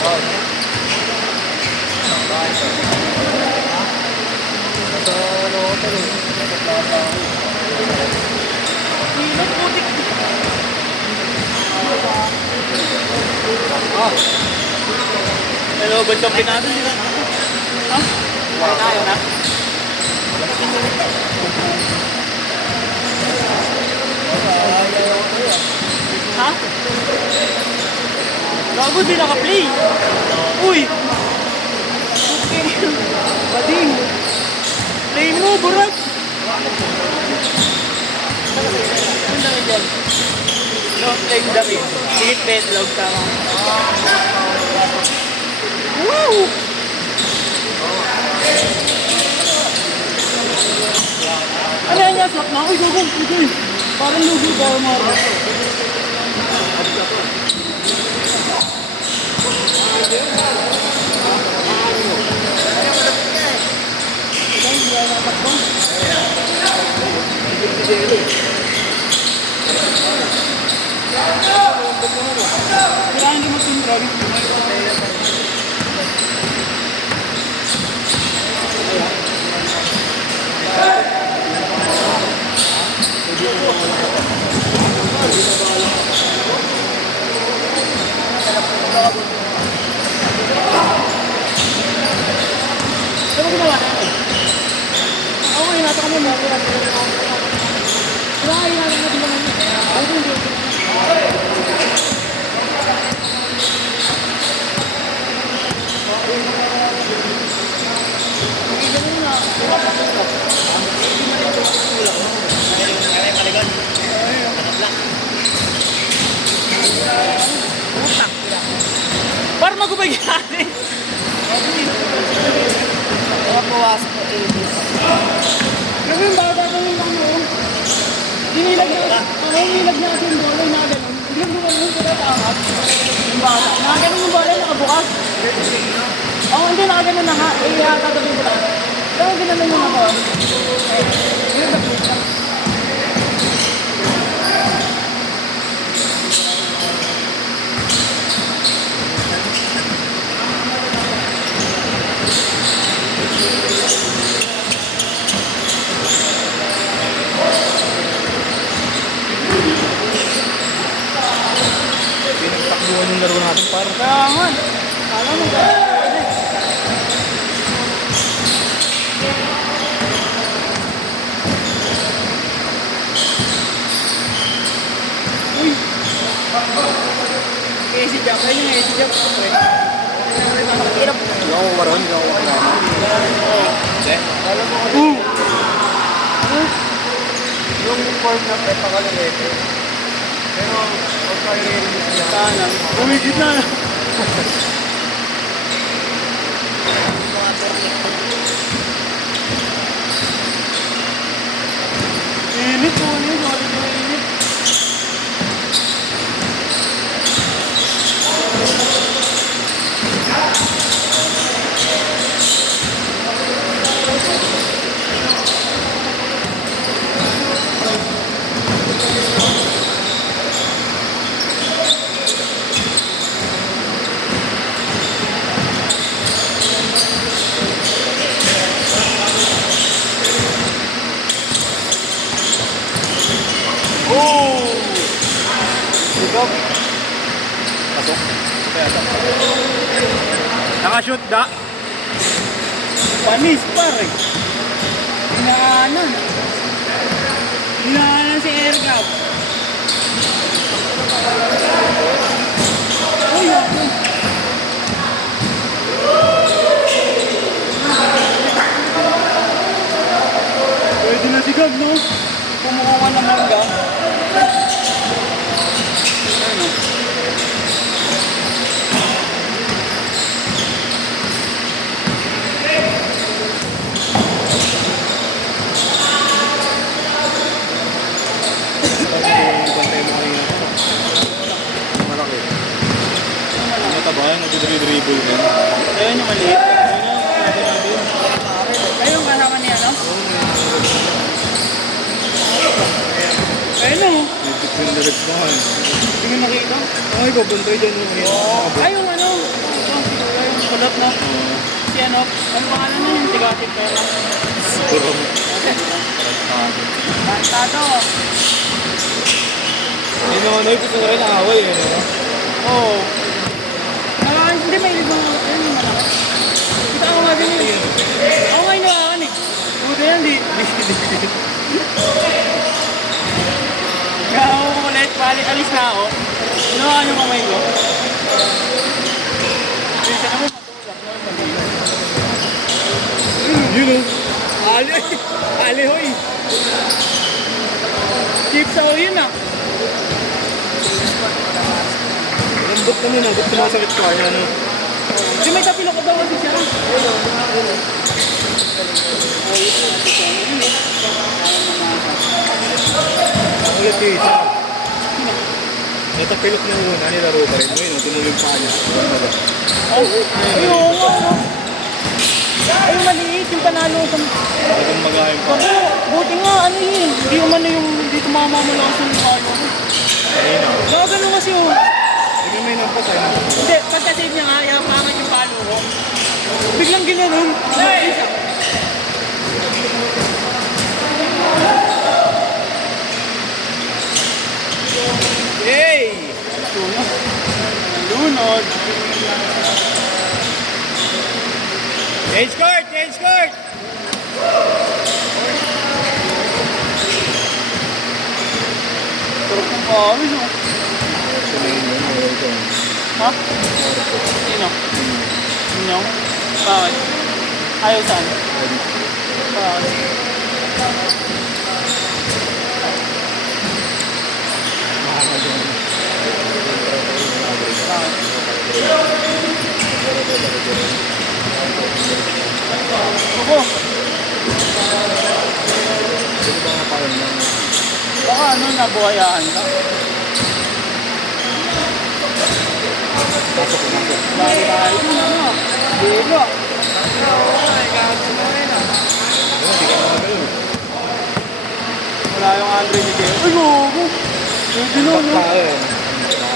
Hello, ba't yung pinado sila? Ha? Wala tayo na? Ha? Gago, di naka-play. Uy! Bading! Play mo, burat! Ang dami dyan. Don't play the game. Hit bedlog tama. Woo! Ano yan yan? Slap na? Uy, gago! Parang lugo ka, Mara. Kailangan din mag-control. Ano ginawa natin? Ako ngayon, nasa kami mo. Kaya natin natin naman. Para magubay gani. Mabawas po ibis. Grabe yung bata ko yung ano. Dinilag natin yung bola na gano'n. Hindi yung bola yung sila taangat. Yung bata. Nakaganon yung bola, nakabukas. Oo, hindi, nakaganon na nga. Eh, tatabi ko lang. Pero ginanon yung ako. Takbuhan yung laro natin parang. Kaya nga. Alam mo ba? Uy! Eh, si Jack. Ayun nga, si Jack. Hirap. Hindi ako maroon, hindi ako maroon. Yung form na pepa ka lang eh. Pero, pagka i-release niya. Kanan. Umigit na. Init po, init. Init. Pasok. Nakashoot da. Panis, pare. Hinaanan. Hinaanan si Airgap. Uy, ako. Pwede na si Gab, no? Kumukuha ng mangga. Ano? Malaki. Mataba yung nag-dribble din. Ayun yung maliit. Ayun yung kasama niya, no? Ayun o. May between the legs mo eh. Hindi mo nakita? Ay, babantay dyan. Ay, yung ano? Ito. Kulot na. Si ano pangalan na yung tigatin pera. Siguro. Bantado. Yung mga Noy, gusto ko rin away eh. No? Oo. Hindi may ibang ayun yung malaki. Kita ako nga din yun. Ako nga inawakan eh. Buti yan, di. Kaya ako ulit, alis na ako. Inawakan yung kamay ko. Isa na mo matulak. Yun o. Ali. Ali hoy. Chips ako yun ah. Lambot naman ah. Ba't sumasakit ka? Ano? Di may tapilok ko daw kasi siya. Ang ulit yung isa. Natapilok na una, nilaro pa rin mo yun. Tumulong pa niya. Ayun, oo. Ayun, maliit yung panalo sa... Talagang magayon pa. Ako, buti nga, ano yun. Hindi umano yung, hindi tumama mo lang sa tayo. Kanina. Nakagano kasi oh. Sige may nampas ay. Hindi, pagka-save niya nga, yapangan yung palo ko. Biglang ginanon. Ay! Yay! Lunod. Change court! Change court! Turok ng pawis oh. Ha? Sino? Sino? Bakit? Ayaw saan? Bakit? Ako. Baka ano, nabuhayaan ka. Lagi tayo yun, ano? Diego. Wala yung Andre ni Diego. Ay, gogo. Diego, no?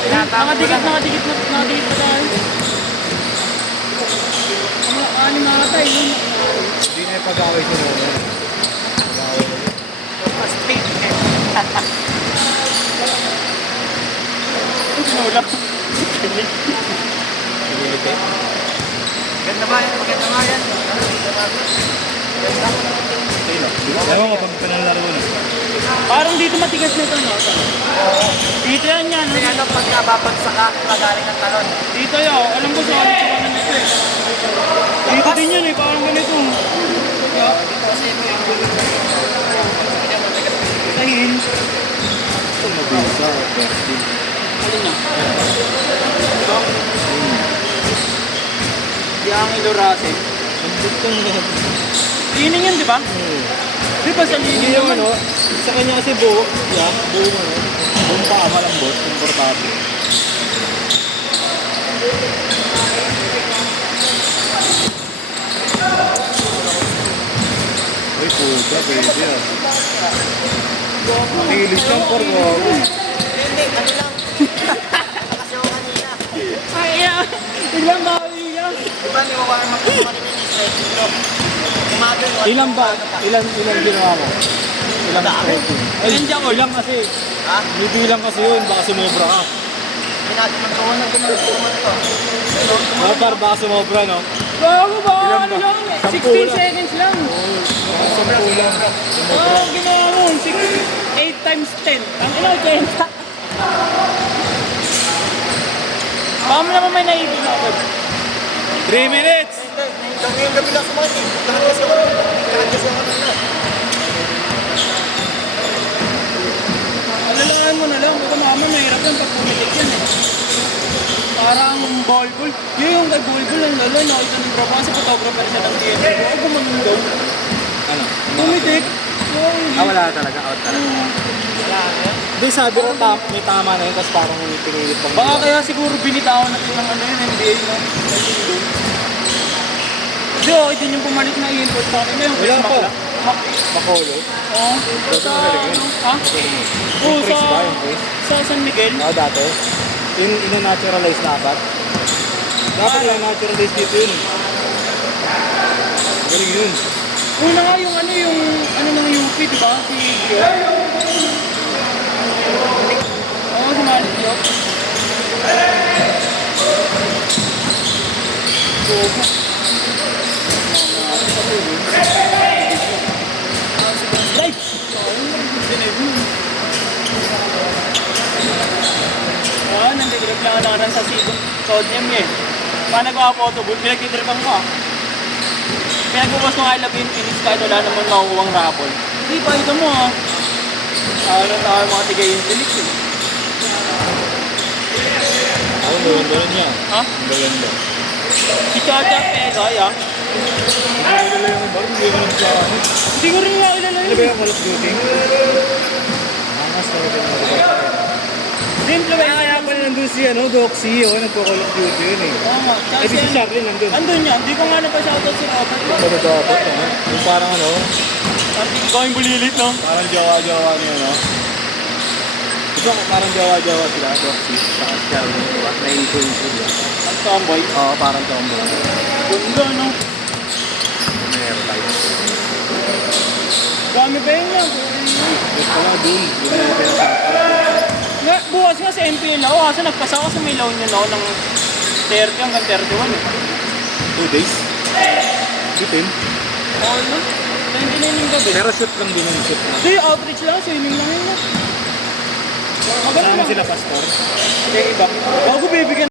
Nakadikit pa tayo. Ano nakatay, no? Hindi na yung pag-away ko muna. Tinulak. Ganda ba yan? Maganda nga yan. Ewan ko pag pinalaro na. Parang dito matigas na ito, no? Dito yan yan. Hindi ano pag nababagsak ka, magaling ang talon. Dito yun. Alam ko sa ulit sa kanan nito eh. Dito din yan eh. Parang ganito. Dito kasi ito yung gulo. Kahin. Ito mabisa. Alin na? Ito? Yang Ilorase. Ang butong lahat. Lining yan, di ba? Di ba sa lining Hindi yung naman? ano, sa kanya kasi buo. Yan, buo ano. Buong paa malambot, komportable. Uy, puta, pwede yan. Makilis lang, por gago. Hindi, ano lang. Kasi ako kanina. Ay, yeah. Biglang bawi niya. Diba niwawakan magkakaroon yung stretching ko. Umagal ko. Ilan ba? Ilan ginawa mo? Ilang stretching? Ay, ilang kasi. Ha? Bibilang kasi yun, baka sumobra ka. Hindi natin magkawan ng gumagulungan ko. Par, baka sumobra, no? Bago ba? Ilan Ano ba? lang? 10 16 lang. seconds lang. Sampu lang. Oo, ginawa mo. 8 times 10. Ang ina, 80. Baka mo naman may naibig ako. 3 minutes! Ngayon gabi lang kumain eh. Lahat kasi ako na. Alalaan mo na lang. Baka mama mahirap yan pag pumitik yan eh. Parang ball. Yun yung kay Bulbul ang lalo. Nakita ng tropa kasi photographer siya ng DMA. Huwag gumanon daw. Ano? Pumitik. Wala talaga. Out talaga. Hindi, sabi ko may tama na yun, tapos parang pinilit pang... Baka kaya siguro binitawan na ito ng ano yun, NBA mo. Hindi, okay din yung pumalit na i-import sa akin. Yung Wala po. Mac. Makolo. Oo. Dati magaling yun. Ha? Oo, Yung praise ba yung praise? sa San Miguel. Oo, dati. Yung ina-naturalize na apat. Dapat yung natural days dito yun. Galing yun. Una nga yung ng UP, di ba? Si Diop. Oo, si Manny Diop. Bobo. Light! Nandigrip lang naran sa Sidong Sodium eh. Paano nagpa-photobooth, pinagtitripan ko ah. Pinagbukas ng I Love You Phoenix kahit wala naman makukuhang rapol. Hindi pa, ito mo ah. Ano tayo mga tigay-intelix eh. Ang ganda niya. Ha? Ang ganda. Si Chacha Pegay ah. Hindi ko yung bar, hindi ko nagplano. Hindi ko rin nga kilala Ano yun. ba yung Call of Duty? Angas na rin yung kaya pala nandun si Doxy, nagpo-Call of Duty yun eh. Oo nga. Eh di si Charlie nandun. Andun yan. Hindi ko nga napashoutout si Robert. Pero dapat yung parang Gawing bulilit no? parang jawa-jawa niya Ito parang jawa-jawa sila, Doxy. Saka si Charlie, diba? Naiinto-into diba? Ang tomboy. Oo, parang tomboy. Ganda no? Meron tayo. Dami pa yun yan. Ito pala dun, yun na yung pinasakot. Nga, bukas nga sa MPL ako kasi nagpasa ako sa may loan yun ako ng 30 hanggang 31 eh. 2 days? Bitin? Oo no? 29 yung gabi. Pero shoot lang din yung shoot na. Hindi, outreach lang. Swimming lang yun. Maganda Saan lang. sila, Pastor? Hindi, iba. Bago bibigyan